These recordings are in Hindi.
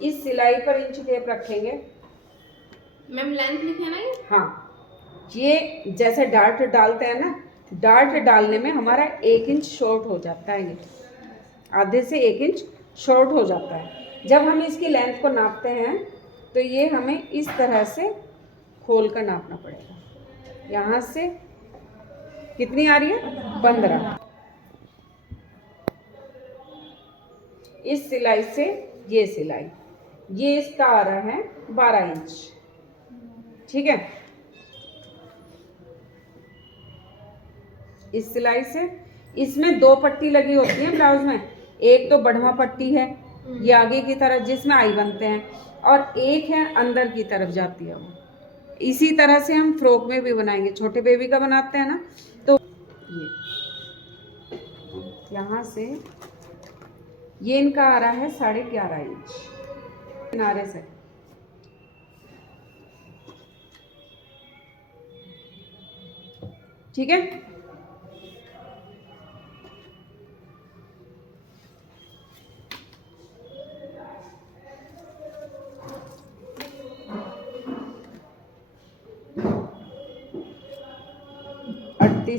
इस सिलाई पर इंच टेप रखेंगे। मैम लेंथ लिखे ना ये? हाँ, ये जैसे डार्ट डालते हैं ना, डार्ट डालने में हमारा 1 इंच शॉर्ट हो जाता है, ये आधे से 1 इंच शॉर्ट हो जाता है। जब हम इसकी लेंथ को नापते हैं तो ये हमें इस तरह से खोल कर नापना पड़ेगा। यहाँ से कितनी आ रही है? 15। इस सिलाई से ये सिलाई, ये इसका आ रहा है 12 इंच। ठीक है, इस सिलाई से, इसमें 2 पट्टी लगी होती है ब्लाउज में। एक तो बढ़वा पट्टी है, ये आगे की तरफ जिसमें आई बनते हैं, और एक है अंदर की तरफ जाती है वो। इसी तरह से हम फ्रॉक में भी बनाएंगे, छोटे बेबी का बनाते हैं ना, तो ये यहाँ से ये इनका आ रहा है 11.5 इंच किनारे से। ठीक है,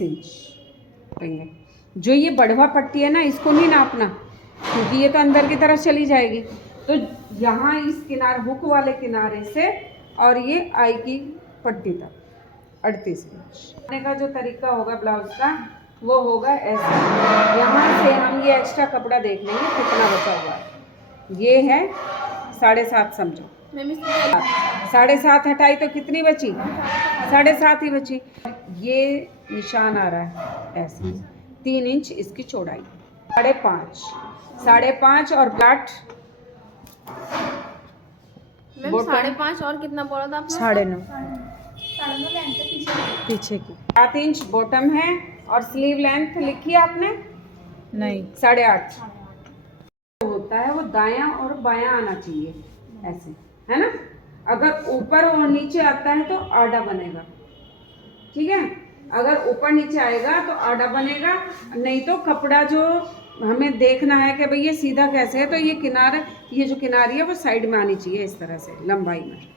इंच लेंगे। जो ये बढ़वा पट्टी है ना, इसको नहीं नापना, क्योंकि ये तो अंदर की तरफ चली जाएगी। तो यहाँ इस किनारे, हुक वाले किनारे से और ये आई की पट्टी तक 38 इंच। बनाने का जो तरीका होगा ब्लाउज का वो होगा ऐसा। यहाँ से हम ये एक्स्ट्रा कपड़ा देख लेंगे कितना बचा हुआ है। ये है 7.5 समझो। 7.5 हटाई तो कितनी बची? 7.5 ही बची। ये निशान आ रहा है ऐसे, 3 इंच इसकी चौड़ाई, 5.5, 5.5 और प्लाट 5.5 और कितना बोला था आपने? 9.5 पीछे की, 7 इंच बॉटम है। और स्लीव लेंथ लिखी आपने? नहीं, 8.5 होता है। वो दायां और बायां आना चाहिए ऐसे, है ना। अगर ऊपर और नीचे आता है तो आड़ा बनेगा। ठीक है, अगर ऊपर नीचे आएगा तो आड़ा बनेगा, नहीं तो कपड़ा जो हमें देखना है कि भाई ये सीधा कैसे है, तो ये किनारा, ये जो किनारी है वो साइड में आनी चाहिए इस तरह से लंबाई में।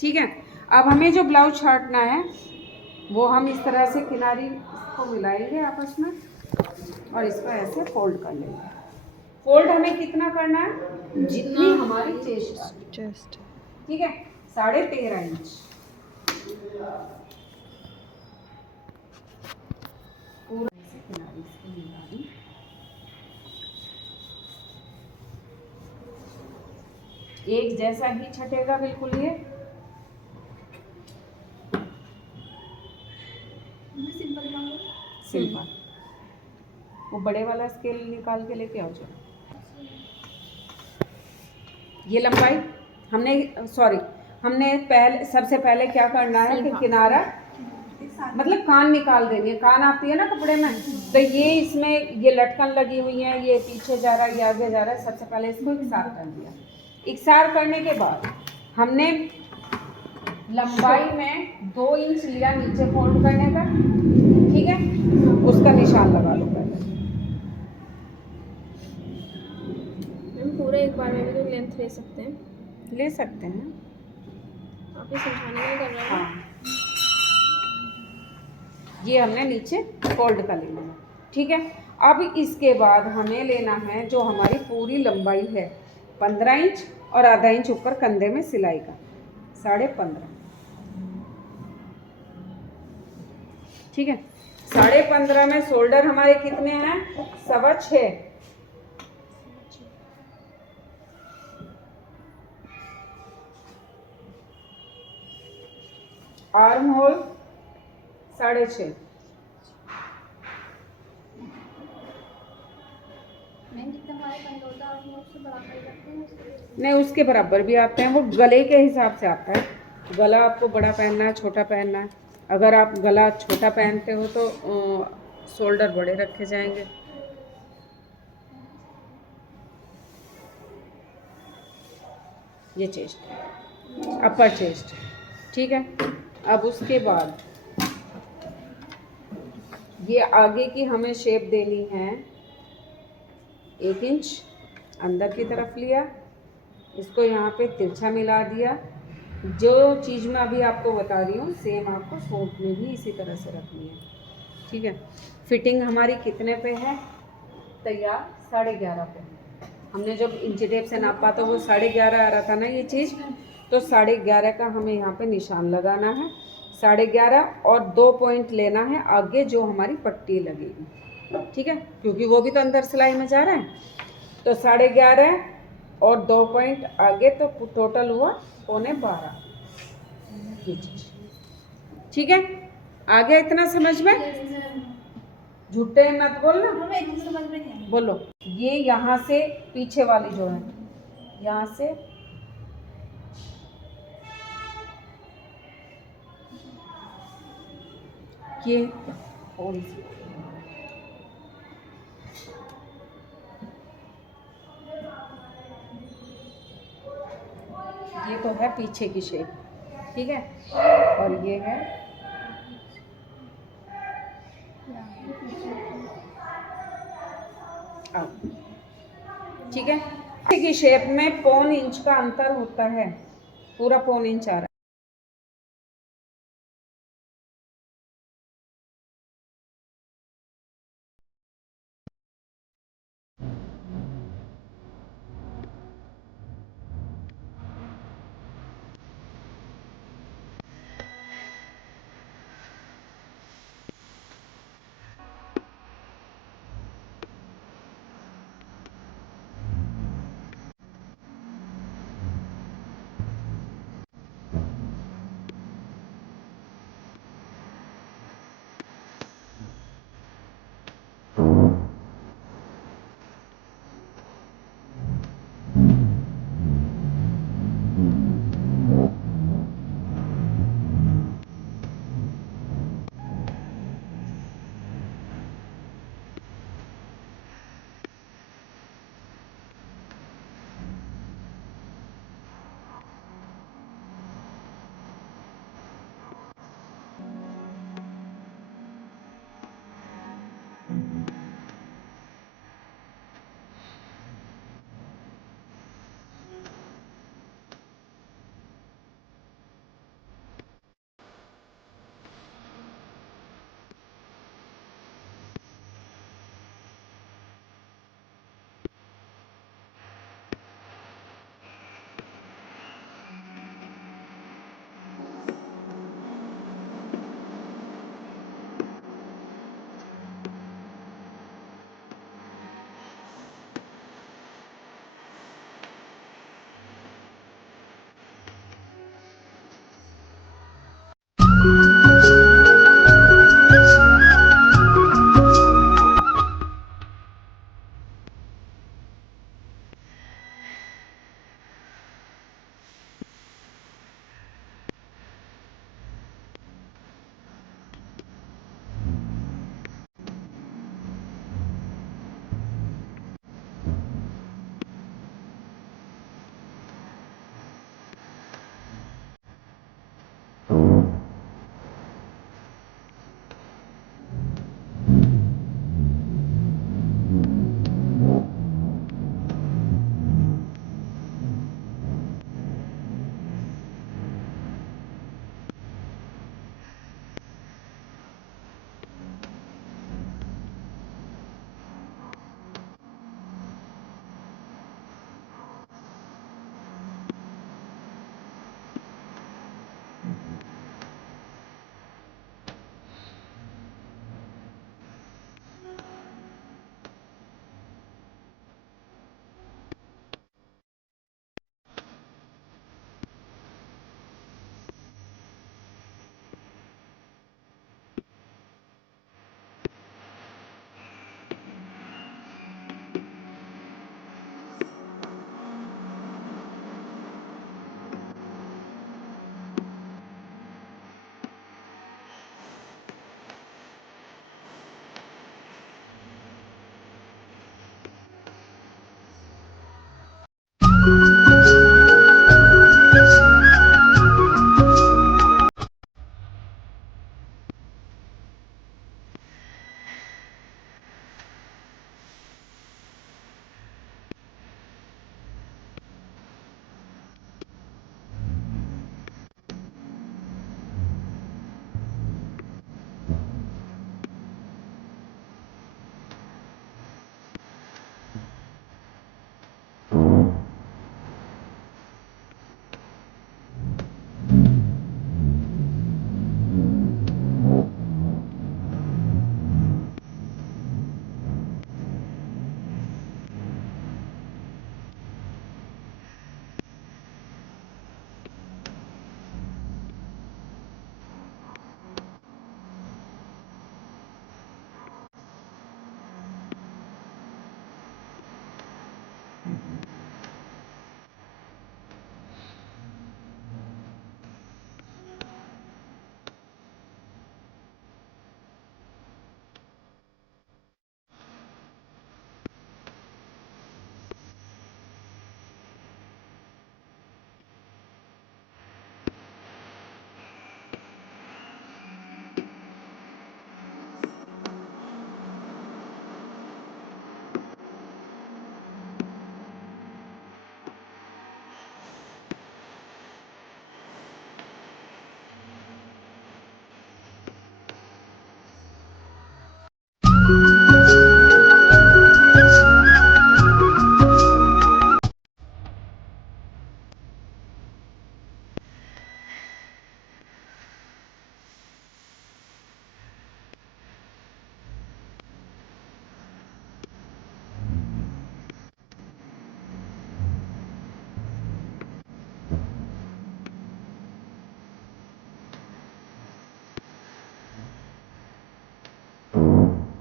ठीक है, अब हमें जो ब्लाउज छाटना है वो हम इस तरह से किनारी को मिलाएंगे आपस में और इसको ऐसे फोल्ड कर लेंगे। फोल्ड हमें कितना करना है? जितनी हमारी चेस्ट। ठीक है, 13.5 इंच पूरा से किनारी से मिला दी। एक जैसा ही छटेगा बिल्कुल ये। सिंपल। वो बड़े वाला स्केल निकाल के लेके आओ। ये लंबाई हमने सबसे पहले क्या करना है कि किनारा, मतलब कान निकाल देंगे। कान आती है ना कपड़े में, तो ये इसमें ये लटकन लगी हुई है, ये पीछे जा रहा है, ये आगे जा रहा है। सबसे पहले इसको इकसार कर दिया। इकसार करने के बाद हमने लंबाई में 2 इंच लिया नीचे फोल्ड करने का। ठीक है, उसका निशान लगा लो पहले। पूरे एक बार में भी तो लेंथ ले सकते हैं? ले सकते हैं, आप ये समझाने में कर रहे हैं। हाँ, ये हमने नीचे फोल्ड कर लेना है। ठीक है, अब इसके बाद हमें लेना है जो हमारी पूरी लंबाई है 15 इंच और आधा इंच ऊपर कंधे में सिलाई का 15.5। ठीक है, 15.5 में शोल्डर हमारे कितने हैं? 6.25। Arm hole 6.5। नहीं, उसके बराबर भी आते हैं, वो गले के हिसाब से आता है। गला आपको बड़ा पहनना है, छोटा पहनना है। अगर आप गला छोटा पहनते हो तो शोल्डर बड़े रखे जाएंगे। ये चेस्ट, अपर चेस्ट। ठीक है, अब उसके बाद ये आगे की हमें शेप देनी है। 1 इंच अंदर की तरफ लिया इसको यहाँ पे तिरछा मिला दिया। जो चीज़ मैं अभी आपको बता रही हूँ सेम आपको सूट में भी इसी तरह से रखनी है, ठीक है। फिटिंग हमारी कितने पे है तैयार? 11.5 पे। हमने जब इंची टेप से नापा तो वो 11.5 आ रहा था ना ये चीज़, तो 11.5 का हमें यहाँ पे निशान लगाना है। 11.5 और 2 पॉइंट लेना है आगे जो हमारी पट्टी लगेगी, ठीक है, क्योंकि वो भी तो अंदर सिलाई में जा रहा है। तो 11.5 और 2 पॉइंट आगे, तो टोटल हुआ 11.25 ये चीज़, ठीक है। आ गया इतना समझ में? झूठे मत बोलना, बोलो। ये यहाँ से पीछे वाली जो है, यहाँ से ये थोड़ी सी, ये तो है पीछे की शेप, ठीक है, और ये है अब, ठीक है। की शेप में 1.25 इंच का अंतर होता है, पूरा 1.25 इंच आ रहा है।